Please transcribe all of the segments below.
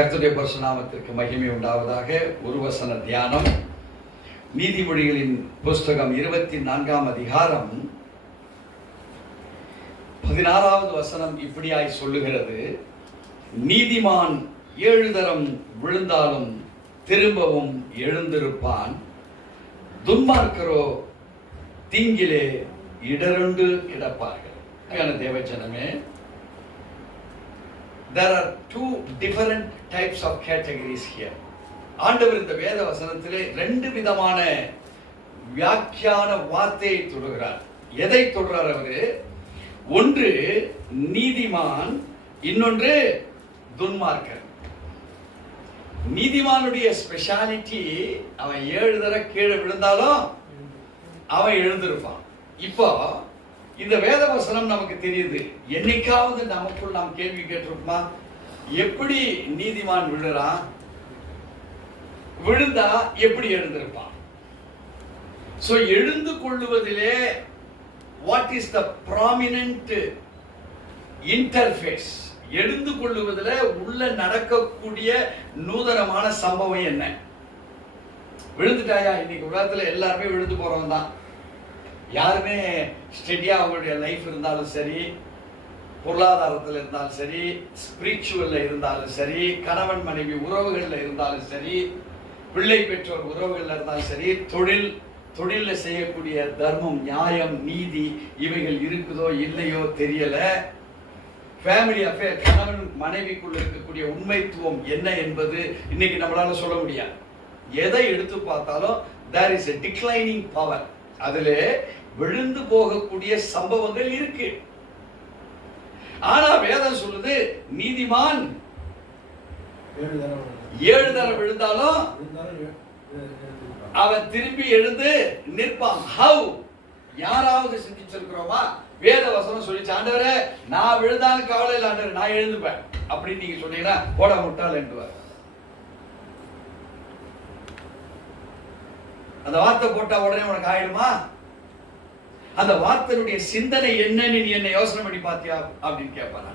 கர்த்தருடைய பரிசுநாமத்திற்கு மகிமை உண்டாவதாக. ஒரு வசன தியானம். நீதிமொழிகளின் புஸ்தகம் 24ஆம் அதிகாரம் 16வது வசனம் இப்படியாய் சொல்லுகிறது: நீதிமான் 7 தரம் விழுந்தாலும் திரும்பவும் எழுந்திருப்பான், துன்மார்க்கரோ தீங்கிலே இடருண்டு கிடப்பார்கள். தேவஜனமே, there are two different types of categories here. ஆண்டவர் இந்த வேத வசனத்திலே 2 விதமான வியாக்கியான வார்த்தையை தொடுகிறார். எதை தொடுறார் அவரு? ஒன்று நீதிமான், இன்னொன்று துன்மார்க்கர். நீதிமானுடைய ஸ்பெஷாலிட்டி, அவன் 7 தடவை கீழே விழுந்தாலும் அவன் எழுந்திருப்பான். இப்போ இந்த வேத வசனம் நமக்கு தெரியுது. என்னைக்காவது நமக்குள் நாம் கேள்வி கேட்டிருப்போமா? எப்படி நீதிமான் விழுறான்? விழுந்தா எப்படி எழுந்திருப்பான்? சோ எழுந்து கொள்ளுவதிலே what is the prominent interface? எழுந்து கொள்ளுவதில் உள்ள நடக்கக்கூடிய நூதனமான சம்பவம் என்ன? விழுந்துட்டாயா? இன்னைக்கு உலகத்துல எல்லாருமே விழுந்து போறவங்க தான். யாருமே ஸ்டெடியா அவங்களுடைய லைஃப் இருந்தாலும் சரி, பொருளாதாரத்தில் இருந்தாலும் சரி, ஸ்பிரிச்சுவல்ல இருந்தாலும் சரி, கணவன் மனைவி உறவுகள்ல இருந்தாலும் சரி, பிள்ளை பெற்றோர் உறவுகள்ல இருந்தாலும் சரி, தொழில்ல செய்யக்கூடிய தர்மம், நியாயம், நீதி இவைகள் இருக்குதோ இல்லையோ தெரியல. ஃபேமிலி அஃபேர், கணவன் மனைவிக்குள்ள இருக்கக்கூடிய உண்மைத்துவம் என்ன என்பது இன்னைக்கு நம்மளால சொல்ல முடியாது. எதை எடுத்து பார்த்தாலும் there is a declining power. அதிலே விழுந்து போகக்கூடிய சம்பவங்கள் இருக்கு. ஆனா வேதம் சொல்லுது, நீதிமான் 7 தடவை விழுந்தாலும் அவன் திரும்பி எழுந்து நிற்பான். ஹவ்? யாராவது சிந்திச்சிருக்கிறோமா? வேத வசனம் சொல்லிச்சு, ஆண்டவரே நான் விழுந்தாலும் கவலை இல்லை ஆண்டவரே, நான் எழுந்துப்பேன் அப்படின்னு நீங்க சொன்னீங்கன்னா போட முட்டாள் என்றுவார். அந்த வார்த்தை போட்டா உடனே உனக்கு ஆயிடுமா? அந்த வார்த்தையுடைய சிந்தனை என்னன்னு நீ என்ன யோசனை பண்ணி பாத்தியா அப்படின்னு கேட்பான்.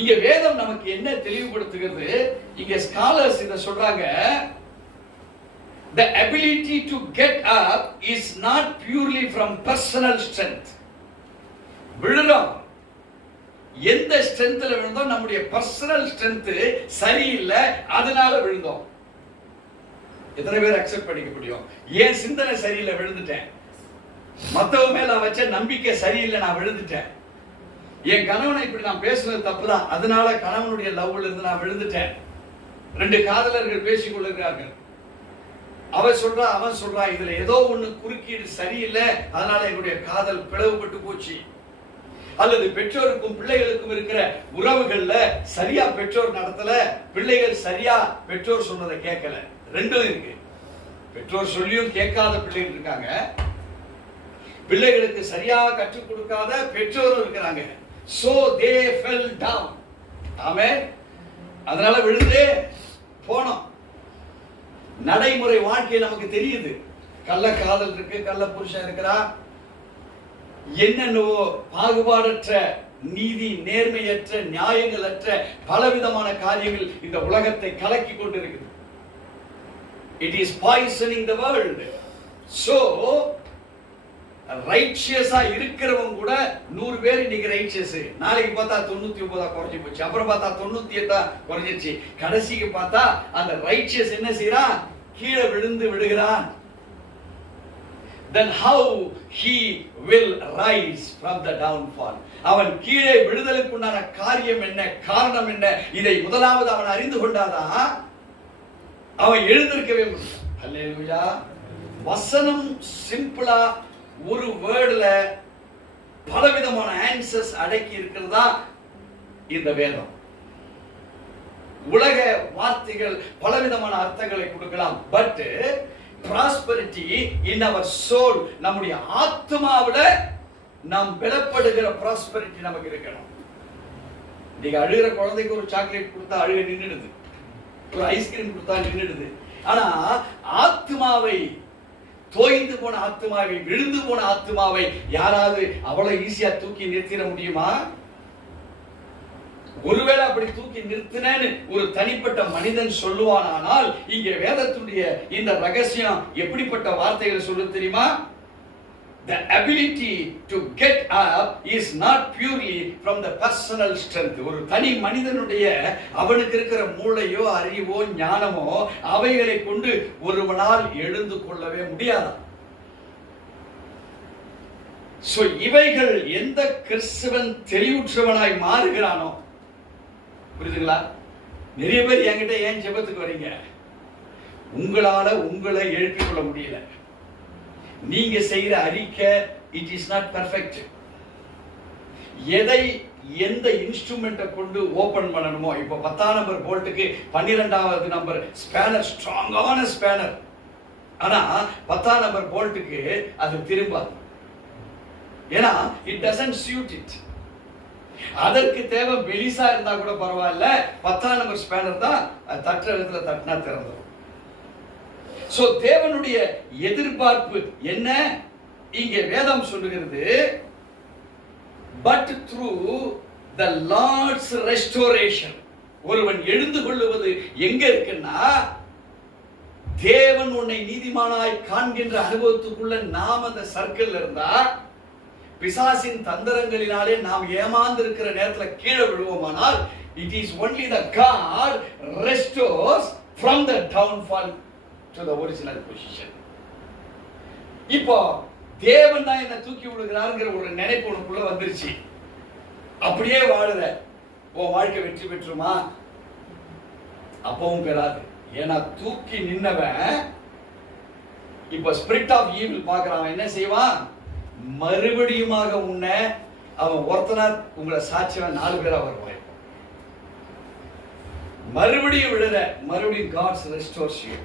இங்க வேதம் நமக்கு என்ன தெளிவுபடுத்துகிறது? இங்க ஸ்காலர்ஸ் இத சொல்றாங்க, the ability to get up is not purely from personal strength. விழுறோம், எந்த ஸ்ட்ரென்த்ல விழுந்தோம்? நம்முடைய பர்சனல் ஸ்ட்ரென்த் சரியில்லை, அதனால விழுந்தோம். எத்தனை பேர் அக்செப்ட் பண்ணிக்க முடியும்? ஏன் சிந்தனை சரியில்லை, விழுந்துட்டேன். மத்தவங்க மேல வச்ச நம்பிக்கை சரியில்லை, நான் விழுந்துட்டேன். என் கணவனை இப்படி நான் பேசுறது தப்புதான், அதனால கணவனுடைய லவ்ல இருந்து நான் விழுந்துட்டேன். 2 காதலர்கள் பேசிக் கொள்ளுகிறார்கள். அவன் சொல்றா, அவன் சொல்றா, இதுல ஏதோ ஒண்ணு குறுக்கீடு சரியில்லை, அதனால என்னுடைய காதல் பிளவுபட்டு போச்சு. அல்லது பெற்றோருக்கும் பிள்ளைகளுக்கும் இருக்கிற உறவுகள்ல சரியா பெற்றோர் நடத்தல, பிள்ளைகள் சரியா பெற்றோர் சொன்னதை கேட்கல. 2 இருக்கு. பெற்றோர் சொல்லியும் கேட்காத பிள்ளைகள் இருக்காங்க, பிள்ளைகளுக்கு சரியா கற்றுக் கொடுக்காத பெற்றோரும் இருக்கிறாங்க. So they fell down. ஆமென். அதனால விழுந்தே போனோம். நடைமுறை வாழ்க்கை நமக்கு தெரியுது. கள்ள காதல் இருக்கு, கள்ள புருஷன் இருக்கிறா, என்னென்னவோ பாகுபாடற்ற, நீதி நேர்மையற்ற, நியாயங்களற்ற பலவிதமான காரியங்கள் இந்த உலகத்தை கலக்கி கொண்டு இருக்குது. It is poisoning the world. So ரைச்சியஸா இருக்கிறவங்க கூட 100 பேர் இன்னைக்கு ரைச்சியஸ், நாளைக்கு பார்த்தா 99 குறைஞ்சி போச்சு, அப்புறம் பார்த்தா 98 குறைஞ்சிருச்சு, கடைசிக்கு பார்த்தா அந்த ரைச்சியஸ் என்ன செய்யறான்? கீழே விழுந்து விடுகிறான். Then how he will rise from the downfall? அவன் கீழே விழுதலுக்கு உண்டான காரியம் என்ன, காரணம் என்ன, இதை முதலாவது அவன் அறிந்து கொண்டாதான் அவன் எழுந்திருக்கவே முடியும். அல்லேலூயா. வசனம் சிம்பிளா ஒரு வேர்ட்ல பலவிதமான ஆன்சர்ஸ் அடக்கி இருக்கிறதா இந்த வேதம். உலக வார்த்தைகள் பலவிதமான அர்த்தங்களை கொடுக்கலாம். But prosperity in our soul, நம்முடைய ஆத்மாவில நாம் பெறப்படுகிற prosperity நமக்கு இருக்கணும். நீங்க அழுகிற குழந்தைக்கு ஒரு சாக்லேட் கொடுத்தா அழுக நின்னுடுது, ஒரு ஐஸ்கிரீம் கொடுத்தா நின்னுடுது. ஆனா ஆத்மாவை, தோய்ந்து போன ஆத்மாவை, விழுந்து போன ஆத்மாவை யாராவது அவ்வளவு ஈஸியா தூக்கி நிறுத்திட முடியுமா? ஒருவேளை அப்படி தூக்கி நிறுத்தினேன்னு ஒரு தனிப்பட்ட மனிதன் சொல்லுவானால், இங்கே வேதத்துடைய இந்த ரகசியம் எப்படிப்பட்ட வார்த்தைகளை சொல்ல தெரியுமா? The ability to get up is not purely from the personal strength. ஒரு தனி மனிதனுடைய அவனுக்கு இருக்கிற மூளையோ அறிவோ ஞானமோ அவைகளை கொண்டு ஒருவனால் எழுந்து கொள்ளவே முடியாது. சோ இவைகள் எந்த கிறிஸ்தவன் தெளிவுற்றவனாய் மாறுகிறானோ, புரியுதுங்களா? நிறைய பேர் என்கிட்ட ஏன் ஜெபத்துக்கு வரீங்க? உங்களால உங்களை எழுப்பிக் கொள்ள முடியல. நீங்க செய்யற அறிக்கை இட் இஸ் நாட் பெர்ஃபெக்ட். எதை எந்த இன்ஸ்ட்ருமெண்ட்டை கொண்டு ஓபன் பண்ணணுமோ, இப்போ 10ஆம் நம்பர் போல்ட்டுக்கு 12வது நம்பர் ஸ்பேனர் ஸ்ட்ராங்கான ஸ்பேனர், ஆனா 10ஆம் நம்பர் போல்ட்டுக்கு அது திரும்பாது. ஏன்னா இட் டசன்ட் சூட் இட். அதற்கு தேவை மெலிசா இருந்தா கூட பரவாயில்ல, 10ஆம் நம்பர் ஸ்பேனர் தான் தட்டுற இடத்துல தட்டினா திறந்துடும். சோ தேவனுடைய எதிர்பார்ப்பு என்ன? இங்கே வேதம் சொல்லுகிறது, but through the Lord's restoration. ஒருவன் எழுந்து கொள்ளுவது எங்க இருக்குன்னா, தேவன் உன்னை நீதிமானாய் காண்கின்ற அனுபவத்துக்குள்ள நாம் அந்த சர்க்கிள் இருந்தா, பிசாசின் தந்திரங்களினாலே நாம் ஏமாந்து இருக்கிற நேரத்தில் கீழே விழுவோமானால், it is only the God restores from the downfall to the original position. இப்போ தேவன் தான் என்ன தூக்கி விடுகிறாருங்கிற ஒரு நினைப்பு உனக்குள்ள வந்துருச்சு. அப்படியே வாழுற உன் வாழ்க்கை வெற்றி பெற்றுமா? அப்பவும் பெறாது. ஏன்னா தூக்கி நின்னவன் இப்ப ஸ்பிரிட் ஆஃப் ஈவில் பார்க்கறான். என்ன செய்வான்? மறுபடியுமாக உன்ன அவன் ஒருத்தனா உங்களை சாட்சியவன் 4 பேரா வருவான். மறுபடியும் விடுற, மறுபடியும் காட்ஸ் ரெஸ்டோர்ஸ் யூ.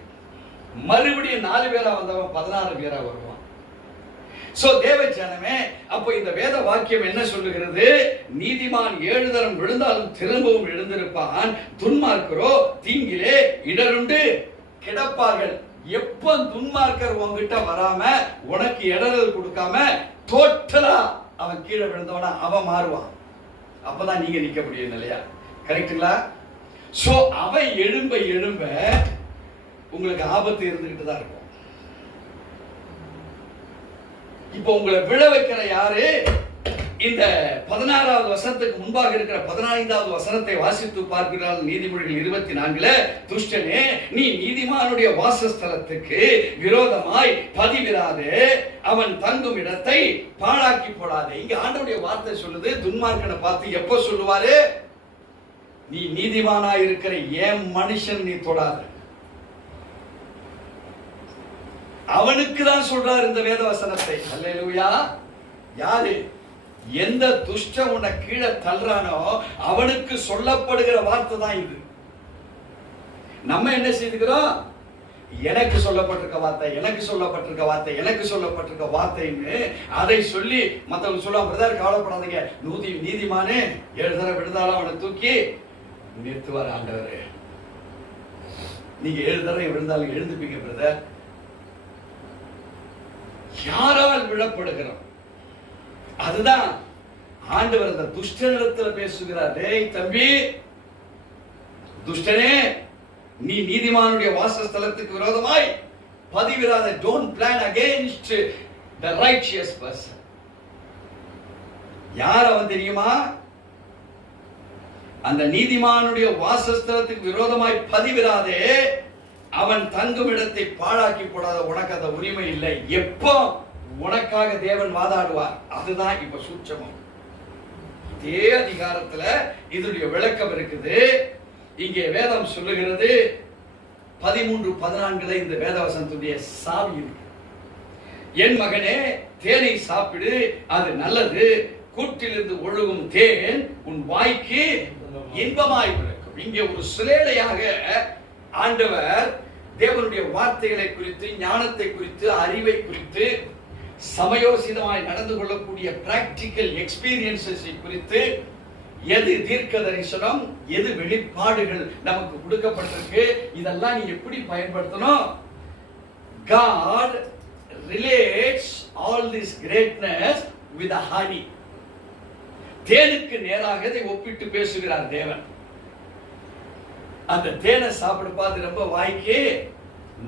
மறுபடியும் 4 பேரா வந்தவன் 16 பேரா வருவான். சோ தேவ ஜனமே, அப்போ இந்த வேத வாக்கியம் என்ன சொல்லுகிறது? நீதிமான் 7 தரம் விழுந்தாலும் திரும்பவும் எழுந்திருப்பான், துன்மார்க்கரோ தீங்கிலே இடருண்டு கிடப்பார்கள். எப்ப துன்மார்க்கர் உங்ககிட்ட வராம உனக்கு இடரல் கொடுக்காம டோட்டலா அவன் கீழே விழுந்தவனா அவன் மாறுவான். அப்பதான் நீங்க நிக்க முடியும் இல்லையா? கரெக்டுங்களா? சோ அவன் எழும்ப எழும்ப உங்களுக்கு ஆபத்து இருந்துகிட்டு தான் இருக்கும். இப்போ உங்களை விழ வைக்கிற யாரு? இந்த 16வது வசனத்துக்கு முன்பாக இருக்கிற 15வது வசனத்தை வாசித்து பார்க்கிறார். நீதிமொழிகள் 24ல, துஷ்டனே நீ நீதிமானுடைய வாசஸ்தலத்துக்கு விரோதமாய் பதிவிராதே, அவன் தங்கும் இடத்தை பாழாக்கி போடாதே. இங்க ஆண்டவருடைய வார்த்தை சொல்லுது, துன்மார்க்கனை பார்த்து எப்ப சொல்லுவாரு? நீ நீதிமானாய் இருக்கிற ஏன் மனுஷன் நீ தொடாத. அவனுக்கு தான் சொல்றார் இந்த வேத வசனத்தை. அல்லேலூயா. யாரு? எந்த துஷ்ட உன்னை கீழே தள்ளுறானோ அவனுக்கு சொல்லப்படுகிற வார்த்தை தான் இது. நம்ம என்ன செய்துக்கிறோம்? எனக்கு சொல்லப்பட்டிருக்க வார்த்தை, எனக்கு சொல்லப்பட்டிருக்க வார்த்தை, எனக்கு சொல்லப்பட்டிருக்க வார்த்தைன்னு அதை சொல்லி மற்றவங்க சொல்லுவாங்க. பிரதர் கவலைப்படாதீங்க, நீதிமானே 7 தடவை விழுந்தாலும் அவனை தூக்கி நிறுத்துவார் ஆண்டவர். நீங்க 7 தடவை விழுந்தாலும் எழுந்துப்பீங்க பிரதர். யாரால் விழப்படுகிறோம்? அதுதான் ஆண்டவர் அந்த துஷ்டனிடத்தில் பேசுகிறார். டேய் தம்பி, துஷ்டனே நீ நீதிமானுடைய வாசஸ்தலத்துக்கு விரோதமாய் பதிவிராத. Don't plan against the righteous person. யார் அவன் தெரியுமா? அந்த நீதிமானுடைய வாசஸ்தலத்துக்கு விரோதமாய் பதிவிராதே, அவன் தங்கும் இடத்தை பாழாக்கி போடாத. உனக்கு அந்த உரிமை இல்லை. எப்போ உனக்காக தேவன் வாதாடுவார்? அதுதான் இப்ப சூட்சமம். இதே அதிகாரத்துல இதனுடைய விளக்கம் இருக்குது. இங்கே வேதம் சொல்லுகிறது 13-14 இந்த வேதவசனத்துடைய சாவி இருக்கு. என் மகனே, தேனை சாப்பிடு, அது நல்லது. கூட்டிலிருந்து ஒழுகும் தேன் உன் வாய்க்கு இன்பமாய் இருக்கும். இங்கே ஒரு சிலேடையாக ஆண்டவர் தேவனுடைய வார்த்தைகளை குறித்து, ஞானத்தை குறித்து, அறிவை குறித்து, சமயோசிதமாய் நடந்து கொள்ளக்கூடிய பிராக்டிக்கல் எக்ஸ்பீரியன்சஸ் குறித்து, எது தீர்க்க தரிசனம், எது வெளிப்பாடுகள் நமக்கு கொடுக்கப்பட்டிருக்கு, இதெல்லாம் நீ எப்படி பயன்படுத்தணும்? God relates all this greatness with a honey. தேனுக்கு நேராக இதை ஒப்பிட்டு பேசுகிறார் தேவன். அந்த தேனை சாப்பிட பார்த்து ரொம்ப வாய்க்கு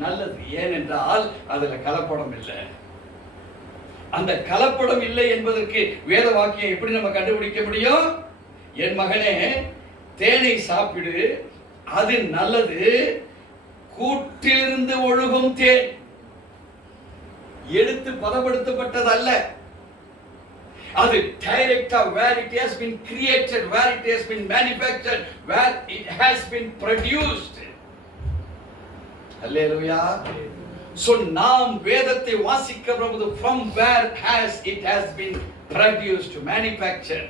நல்லது. ஏனென்றால் அதுல கலப்படம் இல்லை. அந்த கலப்படம் இல்லை என்பதற்கு வேத வாக்கியம் எப்படி நம்ம கண்டுபிடிக்க முடியும்? என் மகனே, தேனை சாப்பிடு, அது நல்லது. கூட்டிலிருந்து ஒழுகும் தேன் எடுத்து பதப்படுத்தப்பட்டது அல்ல. அது டைரக்டா where it has been created, where it has been manufactured, where it has been produced. Hallelujah. So நாம் வேதத்தை வாசிக்கிற போது from where it has been produced, manufactured,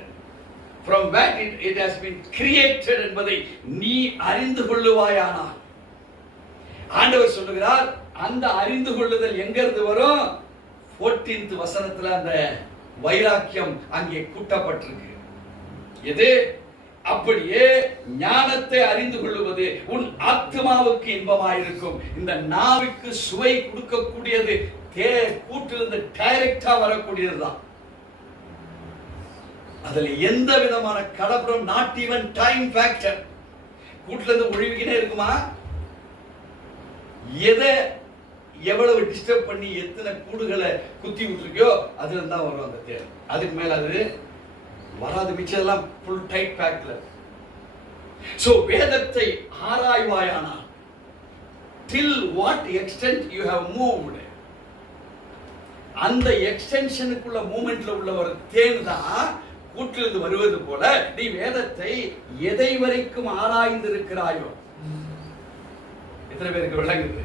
from where it has been created என்பதை நீ அறிந்து கொள்ளுவாயானால், ஆண்டவர் சொல்லுகிறார், அந்த அறிந்து கொள்ளுதல் எங்க இருந்து வரும்? 14th வசனத்துல அந்த வைராக்கியம் அங்கே கூட்டப்பட்டிருக்கு. எது? அப்படியே ஞானத்தை அறிந்து கொள்ளுவது உன் ஆத்மாவுக்கு இன்பமாயிருக்கும். இந்த நாவுக்கு சுவை கொடுக்கக்கூடியது கூட்டிலிருந்து டைரக்டா வரக்கூடியதுதான். அதுல எந்த விதமான கலப்படம், நாட் ஈவன் டைம் ஃபேக்டர். கூட்டுல இருந்து ஒழிவுக்கினே இருக்குமா? எதை எவ்வளவு டிஸ்டர்ப் பண்ணி எத்தனை கூடுகளை குத்தி விட்டுருக்கியோ அதுல தான் வரும் அந்த தேன். அதுக்கு மேல அது வராது. மிச்சதெல்லாம் ஃபுல் டைட் பேக்ல. சோ வேதத்தை ஆராய்வாயானால் till what extent you have moved, அந்த எக்ஸ்டென்ஷனுக்குள்ள மூமெண்ட்ல உள்ள ஒரு தேன் தான் கூட்டிலிருந்து வருவது போல நீ வேதத்தை எதை வரைக்கும் ஆராய்ந்திருக்கிறாயோ. எத்தனை பேருக்கு விளங்குது?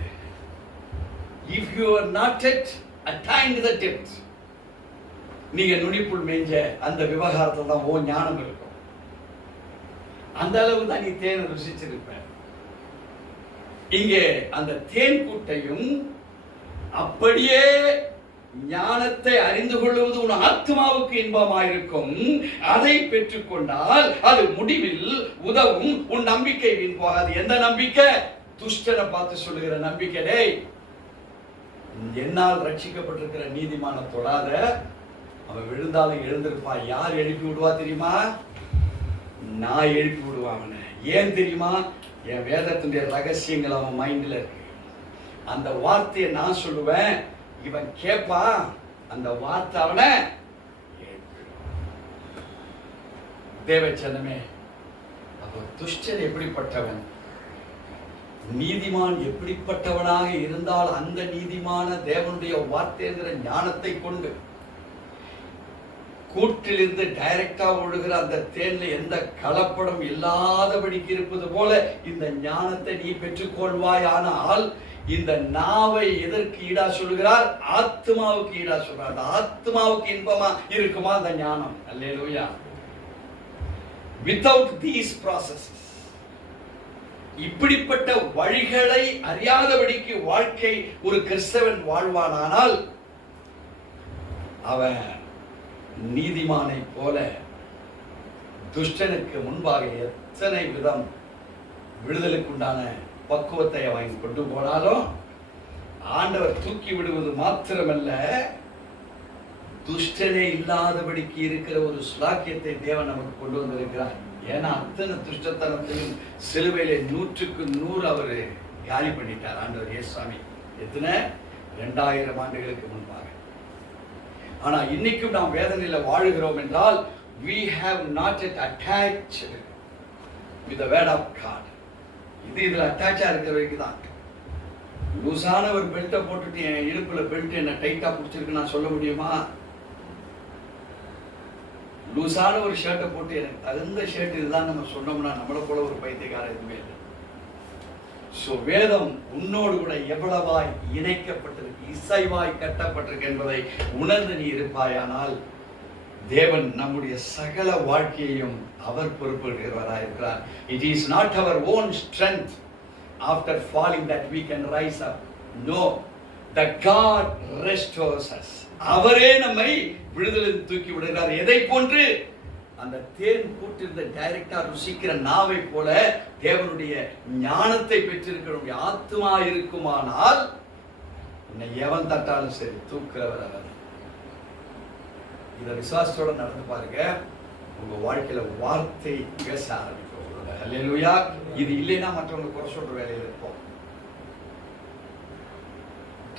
If you are not yet attained the depth, நீங்க நுனிப்புள் மேஞ்ச அந்த விவகாரத்துல தான் ஓ ஞானம் இருக்கும். அந்த அளவு தான் நீ தேனை ருசிச்சிருப்ப. இங்கே அந்த தேன் கூட்டையும் அப்படியே ஞானத்தை அறிந்து கொள்வது உன் ஆத்மாவுக்கு இன்பமாயிருக்கும். அதை பெற்றுக்கொண்டால் அது முடிவில் உதவும். உன் நம்பிக்கை வீண் போகாது. எந்த நம்பிக்கை? துஷ்டனை பார்த்து சொல்லுகிற நம்பிக்கை. டேய், என்னால் ரட்சிக்கப்பட்டிருக்கிற நீதிமான தொடாத, அவன் விழுந்தாலும் எழுந்திருப்பா. யார் எழுப்பி விடுவா தெரியுமா? நான் எழுப்பி விடுவான். ஏன் தெரியுமா? என் வேதத்தினுடைய ரகசியங்கள் அவன் மைண்ட்ல இருக்கு. அந்த வார்த்தையை நான் சொல்லுவேன், இவன் கேட்பா. அந்த வார்த்தை அவனை தேவச்சனமே. அப்போ துஷ்டன் எப்படிப்பட்டவன், நீதிமான் எப்படிப்பட்டவனாக இருந்தால் அந்த நீதிமான தேவனுடைய வார்த்தைங்கிற ஞானத்தை கொண்டு கூட்டிலிருந்து டைரக்டா ஒழுகிற அந்த தேன்ல எந்த கலப்படம் இல்லாதபடிக்கு இருப்பது போல இந்த ஞானத்தை நீ பெற்றுக்கொள்வாய். ஆனால் இந்த நாவை எதற்கு ஈடா சொல்லுகிறார்? ஆத்மாவுக்கு ஈடா சொல்றார். அந்த ஆத்மாவுக்கு இன்பமா இருக்குமா அந்த ஞானம்? அல்லேலூயா. வித்தவுட் தீஸ் ப்ராசஸஸ், இப்படிப்பட்ட வழிகளை அறியாதபடிக்கு வாழ்க்கை ஒரு கிறிஸ்தவன் வாழ்வானால் அவன் நீதிமானை போல துஷ்டனுக்கு முன்பாக எத்தனை விதம் விடுதலுக்குண்டான பக்குவத்தை அவன் கொண்டு போனாலும் ஆண்டவர் தூக்கி விடுவது மாத்திரமல்ல, துஷ்டனே இல்லாதபடிக்கு இருக்கிற ஒரு சுலாக்கியத்தை தேவன் நமக்கு கொண்டு வந்திருக்கிறார். ஏன்னா அத்தனை துஷ்டத்தனத்தையும் சிலுவையிலே 100க்கு 100 அவரு காலி பண்ணிட்டார் ஆண்டவர் இயேசுசாமி. எத்தனை 2000 ஆண்டுகளுக்கு முன்பாக. ஆனா இன்னைக்கும் நாம் வேதனையில வாழுகிறோம் என்றால் we have not yet attached with the word of God. இதுல அட்டாச்சா இருக்கிற வரைக்கும் தான். லூசான ஒரு பெல்ட்டை போட்டுட்டு என் இடுப்புல பெல்ட் என்ன டைட்டா பிடிச்சிருக்கு நான் சொல்ல முடியுமா? லூசான ஒரு ஷர்ட்டை போட்டு எனக்கு தகுந்த ஷர்ட் இதுதான் நம்ம சொன்னோம்னா நம்மளை போல ஒரு பைத்தியக்காரர் எதுவுமே இல்லை. சோ வேதம் உன்னோடு கூட எவ்வளவாய் இணைக்கப்பட்டிருக்கு, இசைவாய் கட்டப்பட்டிருக்கு என்பதை உணர்ந்து நீ இருப்பாயானால் தேவன் நம்முடைய சகல வாழ்க்கையையும் அவர் பொறுப்பெடுக்கிறவராய் இருக்கிறார். It is not our own strength after falling that we can rise up. No, that God restores us. அவரே நம்மை விடுதலை தூக்கி விடுகிறார். எதை போன்று? அந்த தேன் கூட்டிருந்த டைரக்டா ருசிக்கிற நாவை போல தேவனுடைய ஞானத்தை பெற்றிருக்கிற ஆத்மா இருக்குமானால் உன்னை எவன் தட்டாலும் சரி தூக்குறவர் அவர். இதை விசுவாசத்தோட நடந்து பாருங்க. உங்க வாழ்க்கையில வார்த்தை பேச ஆரம்பிக்கும். அல்லேலூயா. இது இல்லைன்னா மற்றவங்க குறை சொல்ற வேலையில இருப்போம்.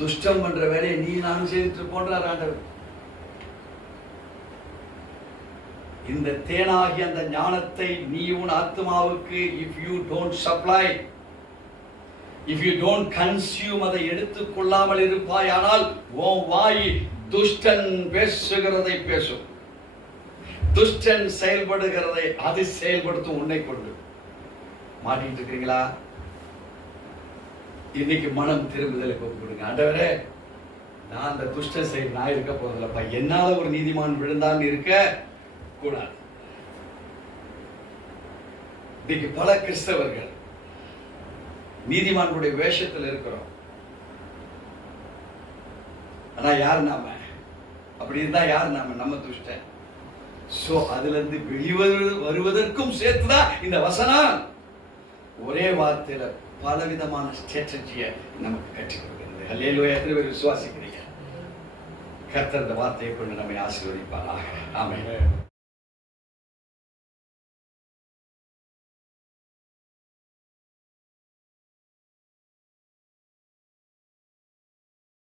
துஷ்டம் பண்ற வேலையை நீ நானும் செய்துட்டு போன்றார் ஆண்டவர். இந்த தேனாகிய அந்த ஞானத்தை நீ உன் ஆத்மாவுக்கு if you don't supply, if you don't consume, அதை எடுத்துக் கொள்ளாமல் இருப்பாயானால் உன் வாய் துஷ்டன் பேசுகிறதை பேசும், துஷ்டன் செயல்படுகிறதை அது செயல்படுத்தும். உன்னை கொண்டு மாட்டிட்டு இருக்கிறீங்களா? இன்னைக்கு மனம் திரும்புதலுக்கு ஒப்பு கொடுங்க. ஆண்டவரே, நான் அந்த துஷ்ட செயல் நான் இருக்க போறதில்லப்பா, என்னால ஒரு நீதிமான் விழுந்தான்னு இருக்க கூடாது. இன்னைக்கு பல கிறிஸ்தவர்கள் நீதிமான்களுடைய வேஷத்தில் இருக்கிறோம். ஆனா யார் நாம? அப்படி இருந்தா யார் நாம? நம்ம துஷ்டன். சோ அதுல இருந்து வருவதற்கும் சேர்த்துதான் இந்த வசனம் ஒரே வார்த்தையில பலவிதமான ஸ்ட்ராட்டஜியை நமக்கு கற்றுக் கொடுக்கிறது. அல்லேலூயா. எத்தனை பேர் விசுவாசிக்கிறீங்க? கர்த்தர் இந்த வார்த்தையை கொண்டு நம்மை ஆசீர்வதிப்பாராக. ஆமென்.